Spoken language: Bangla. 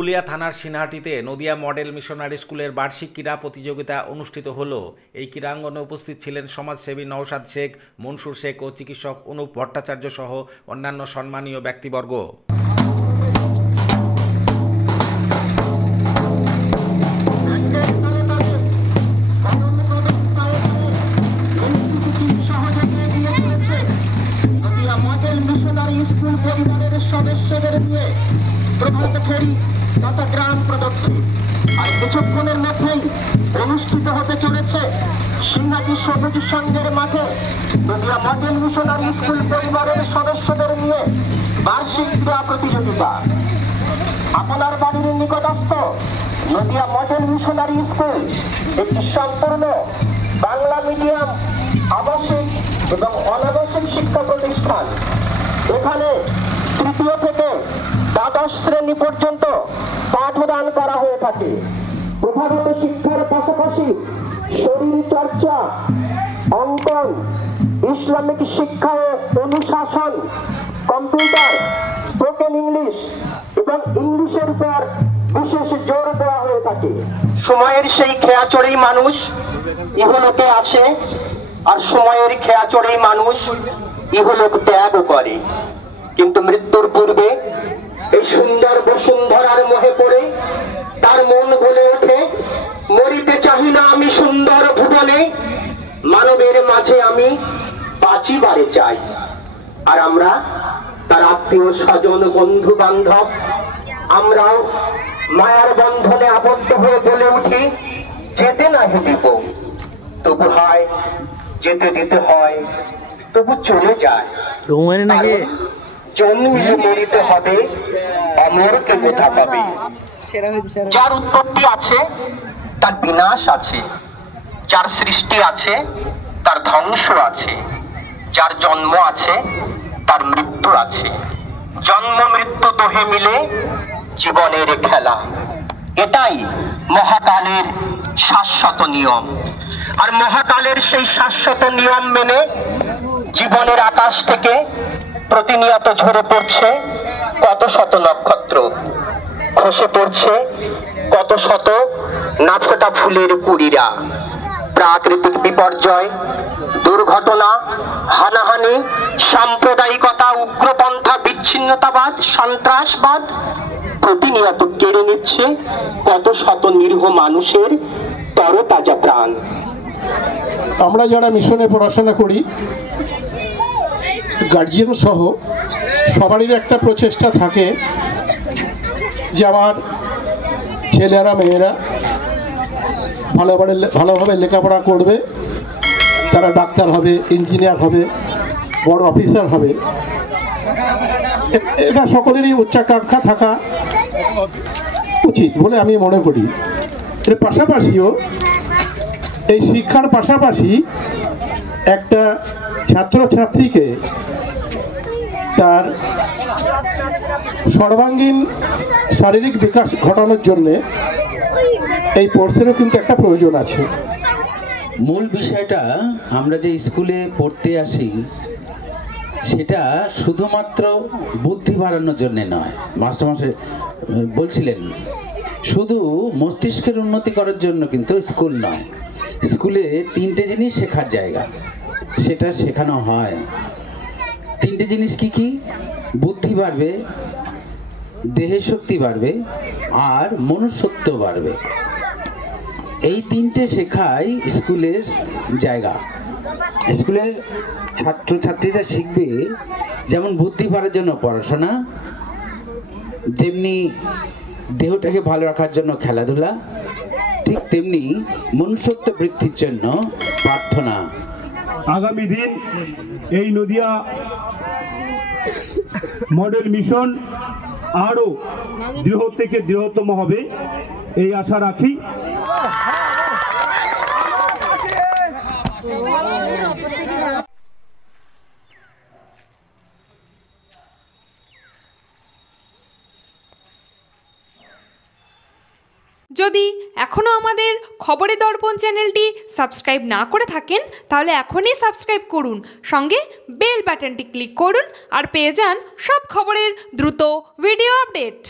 তুলবুলিয়া থানার সিনহাটিতে নদিয়া মডেল মিশনারি স্কুলের বার্ষিক ক্রীড়া প্রতিযোগিতা অনুষ্ঠিত হলো। এই ক্রীড়াঙ্গনে উপস্থিত ছিলেন সমাজসেবী নওশাদ শেখ, মনসুর শেখ ও চিকিৎসক অনুপ ভট্টাচার্য সহ অন্যান্য সম্মানীয় ব্যক্তিবর্গ। সদস্যদের নিয়ে প্রভাত ফেরি তথা গ্রাম প্রদক্ষিণ আর কিছুক্ষণের মধ্যেই অনুষ্ঠিত হতে চলেছে সিংহাটি সবুজ সংঘের মাঠে নদিয়া মডেল মিশনারি স্কুল পরিবারের সদস্যদের নিয়ে বার্ষিক ক্রীড়া প্রতিযোগিতা। আপনার বাড়ির নিকটস্থ নদিয়া মডেল মিশনারি স্কুল একটি সম্পূর্ণ বাংলা মিডিয়াম আবাসিক এবং অনাবাসিক শিক্ষা প্রতিষ্ঠান। এখানে তৃতীয় থেকে দ্বাদশ শ্রেণী পর্যন্ত পাঠদান করা হয়ে থাকে। প্রথাগত শিক্ষার পাশাপাশি শরীর চর্চা, অঙ্কন, ইসলামিক শিক্ষা ও অনুশাসন, কম্পিউটার, স্পোকেন ইংলিশ এবং ইংলিশের উপর বিশেষ জোর দেওয়া হয়ে থাকে। সময়ের সেই খেয়াচড়েই মানুষ ইহলোকে আসে, আর সময়ের খেয়াচড়েই মানুষ ইহলোক ত্যাগ করে। কিন্তু মৃত্যুর পূর্বে এই সুন্দর বসুন্ধরার মোহে পড়ে তার মন বলে ওঠে, মরিতে চাহি না আমি সুন্দর ভুবনে, মানবের মাঝে আমি বাঁচিবারে চাই। আর আমরা তার আত্মীয় স্বজন, বন্ধু বান্ধব, আমরাও মায়ার বন্ধনে আবদ্ধ হয়ে বলে উঠি, যেতে না দিব, তবু হয় যেতে দিতে হয়, তবু চলে যায়। জন্মিয়ে মরিতে হবে, অমরকে কোথা পাবে। যার উৎপত্তি আছে তার বিনাশ আছে, যার সৃষ্টি আছে তার ধ্বংস আছে, যার জন্ম আছে তার মৃত্যু আছে। জন্ম মৃত্যু দোহে মিলে জীবনের খেলা, এটাই মহাকালের শাশ্বত নিয়ম। আর মহাকালের সেই শাশ্বত নিয়ম মেনে জীবনের আকাশ থেকে প্রতিনিয়ত ঝরে পড়ছে কত শত নক্ষত্র, খসে পড়ছে কত শত নাফোটা ফুলের কুড়িরা। প্রাকৃতিক বিপর্যয়, দুর্ঘটনা, হানাহানি, সাম্প্রদায়িকতা, উগ্রপন্থা, বিচ্ছিন্নতাবাদ, সন্ত্রাসবাদ প্রতিনিয়ত কেড়ে নিচ্ছে কত শত নিরীহ মানুষের তরতাজা প্রাণ। আমরা যারা মিশনে পড়াশোনা করি, গার্জিয়ান সহ সবারই একটা প্রচেষ্টা থাকে যে আমার ছেলেরা মেয়েরা ভালোভাবে লেখাপড়া করবে, তারা ডাক্তার হবে, ইঞ্জিনিয়ার হবে, বড় অফিসার হবে। এটা সকলেরই উচ্চাকাঙ্ক্ষা থাকা উচিত বলে আমি মনে করি। এর পাশাপাশিও এই শিক্ষার পাশাপাশি একটা ছাত্রছাত্রীকে তার সর্বাঙ্গীন শারীরিক বিকাশ ঘটানোর জন্যে এই কোর্সেরও কিন্তু একটা প্রয়োজন আছে। মূল বিষয়টা, আমরা যে স্কুলে পড়তে আসি সেটা শুধুমাত্র বুদ্ধি বাড়ানোর জন্যে নয়। মাস্টারমশাই বলছিলেন শুধু মস্তিষ্কের উন্নতি করার জন্য কিন্তু স্কুল নয়। স্কুলে তিনটে জিনিস শেখার জায়গা, সেটা শেখানো হয়। তিনটে জিনিস কি কি? বুদ্ধি বাড়বে, দেহের শক্তি বাড়বে, আর মনুষ্যত্ব বাড়বে। এই তিনটে শেখাই স্কুলের জায়গা। স্কুলে ছাত্রছাত্রীরা শিখবে যেমন বুদ্ধি বাড়ার জন্য পড়াশোনা, যেমনি দেহটাকে ভালো রাখার জন্য খেলাধুলা, ঠিক তেমনি মনুষ্যত্ব বৃদ্ধির জন্য প্রার্থনা। আগামী দিন এই নদিয়া মডেল মিশন আরো দৃঢ় থেকে দৃঢ়তম হবে এই আশা রাখি। যদি এখনও আমাদের খবরের দর্পণ চ্যানেলটি সাবস্ক্রাইব না করে থাকেন তাহলে এখনই সাবস্ক্রাইব করুন, সঙ্গে বেল বাটনটি ক্লিক করুন আর পেয়ে যান সব খবরের দ্রুত ভিডিও আপডেট।